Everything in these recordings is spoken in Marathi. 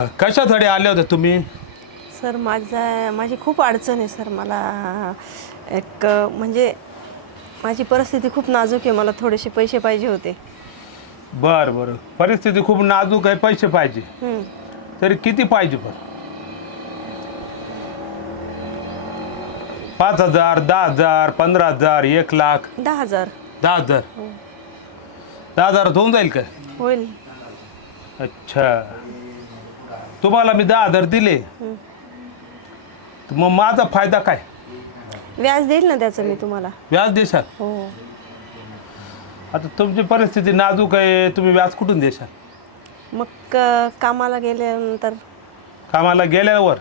कशासाठी आले होते तुम्ही? सर माझा माझी खूप अडचण आहे सर. मला एक म्हणजे माझी परिस्थिती खूप नाजूक आहे. मला थोडेसे पैसे पाहिजे होते. बर बर. परिस्थिती खूप नाजूक आहे. पैसे पाहिजे. हं. तरी किती पाहिजे पण? पाच हजार दहा हजार पंधरा हजार एक लाख. दहा हजार. दहा हजार. दहा हजारात होऊन जाईल का होईल. अच्छा. तुम्हाला मी दहा हजार दिले. तर मग माझा फायदा काय? व्याज देईल ना त्याचं मी तुम्हाला. व्याज देशाल? हो. आता तुमची परिस्थिती नाजूक आहे तुम्ही व्याज कुठून देशाल? मग अ, कामाला गेल्यानंतर. कामाला गेल्यावर?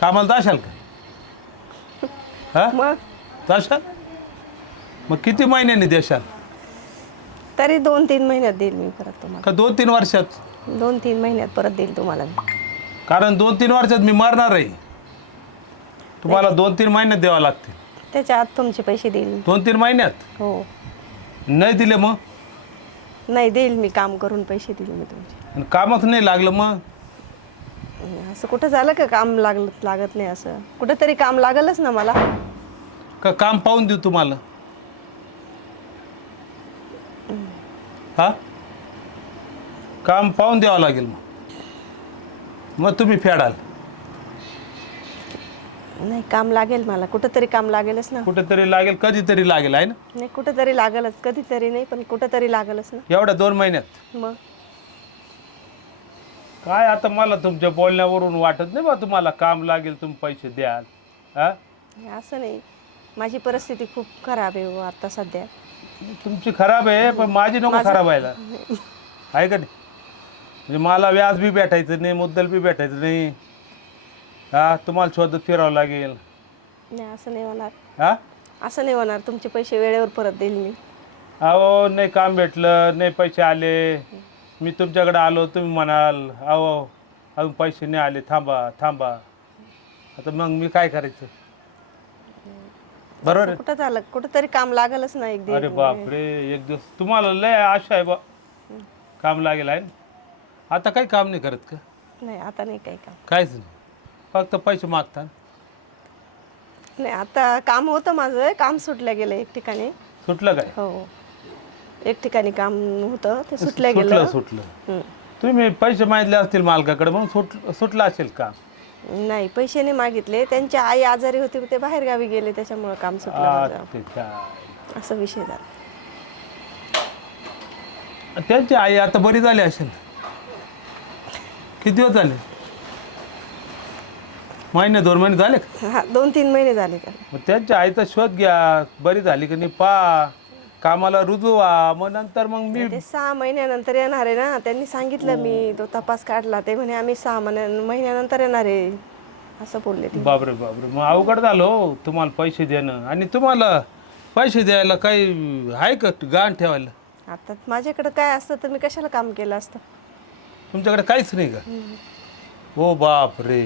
कामाला जाशाल का? हा? मग? जाशाल? मग किती महिन्यांनी देशाल? तरी दोन तीन महिन्यात देईल मी परत तुम्हाला. का दोन तीन वर्षात? दोन तीन महिन्यात परत देईल तुम्हाला मी. कारण दोन तीन वर्षात मी मरणार आहे. तुम्हाला दोन तीन महिन्यात द्यावं लागतील. त्याच्या आत तुमचे पैसे देईल. दोन तीन महिन्यात? हो. नाही दिले मग? नाही देईल मी काम करून पैसे देईल मी तुमचे. आणि कामच नाही लागलं मग? असं कुठं झालं का काम लागलं लागत नाही असं? कुठंतरी काम लागलच ना मला. का काम पाहून देऊ तुम्हाला? हा? काम पाहून द्यावं लागेल मग. मग तुम्ही फेडाल. नाही काम लागेल मला. कुठंतरी काम लागेलच ना. कुठेतरी लागेल कधीतरी लागेल आहे ना? नाही कुठंतरी लागेलच कधीतरी नाही पण कुठंतरी लागेलच ना. एवढ्या दोन महिन्यात? मग? काय आता मला तुमच्या बोलण्यावरून वाटत नाही बा तुम्हाला काम लागेल तुम्ही पैसे द्याल हा? नाही, असं नाही. माझी परिस्थिती खूप खराब आहे हो आता सध्या. तुमची खराब आहे पण माझी नको खराब व्हायला. आहे का नाही? म्हणजे मला व्याज बी भेटायचं नाही मुद्दल बी भेटायचं नाही. हा तुम्हाला शोधत फिरावं लागेल. नाही असं नाही होणार. हा? असं नाही होणार तुमचे पैसे वेळेवर परत देईल मी. अहो नाही काम भेटलं नाही पैसे आले. मी तुमच्याकडे आलो तुम्ही म्हणाल अहो अजून पैसे नाही आले थांबा थांबा. आता मग मी काय करायचं? बरोबर आहे? कुठं झालं? कुठंतरी काम लागेलच ना एक अरे दिवस बापरे एक दिवस. तुम्हाला लय आशा आहे बा. काम लागेल आहे ना? आता काही काम नाही करत का? नाही आता नाही काही काम. काहीच नाही. फक्त पैसे मागता. नाही आता काम होतं माझं. काम सुटलं गेलं एक ठिकाणी. सुटलं काय? हो. एक ठिकाणी काम होतं ते सुटलं गेलं. सुटलं. हं. तुम्ही पैसे मागितले असतील मालकाकडे म्हणून सुट सुटलं असेल काम. नाही पैसे नाही मागितले. त्यांची आई आजारी होती ते बाहेर गावी गेले त्याच्यामुळे काम सुटलं माझं. काय. असा विषय झाला. त्यांची आई आता बरी झाली असेल. किती दिवस झाले? महिने दोन महिने झाले का? हा दोन तीन महिने झाले का? मग त्यांच्या आईचा शोध घ्या. बरी झाली की नाही? पा. कामाला रुजू व्हा. मग नंतर मग मी ते सहा महिन्यानंतर येणार आहे ना? त्यांनी सांगितलं मी तो तपास काढला. ते म्हणे आम्ही सहा महिन्या महिन्यानंतर येणार आहे. असं बोलले ते. बापरे बापरे. मग अवघड झालं हो तुम्हाला पैसे देणं. आणि तुम्हाला पैसे द्यायला काही आहे का? गाण ठेवायला? आता माझ्याकडे काय असतं तर मी कशाला काम केलं असतं? तुमच्याकडे काहीच नाही का? ओ बाप रे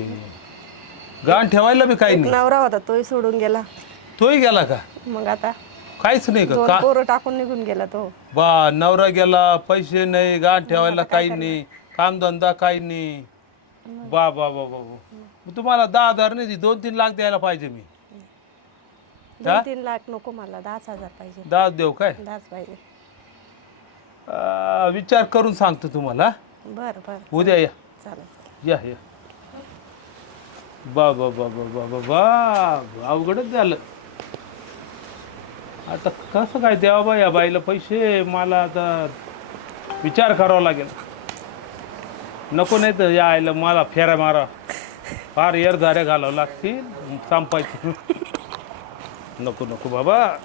गाण ठेवायला बी काही नाही. नवरा होता तोही सोडून गेला. तोही गेला का? मग आता काहीच नाही का? दोन का? पोरं टाकून निघून गेला तो. बा नवरा गेला पैसे नाही गाण ठेवायला काही नाही. कामधंदा काही नाही. बा बा बा बा बा. तुम्हाला दहा हजार नाही दोन तीन लाख द्यायला पाहिजे मी. दोन तीन लाख नको मला दहाच हजार पाहिजे. दहा देऊ काय? दहाच पाहिजे. विचार करून सांगतो तुम्हाला. बरं बरं. उद्या या. चालेल या या. बा बा बा बा बा बा बा. अवघडच झालं. आता कसं काय द्यावं बा या बाईला पैसे? मला आता विचार करावा लागेल. नको नाही तर या आईला मला फेऱ्या मारा. फार येरधाऱ्या घालावं लागतील. संपायची. नको नको बाबा.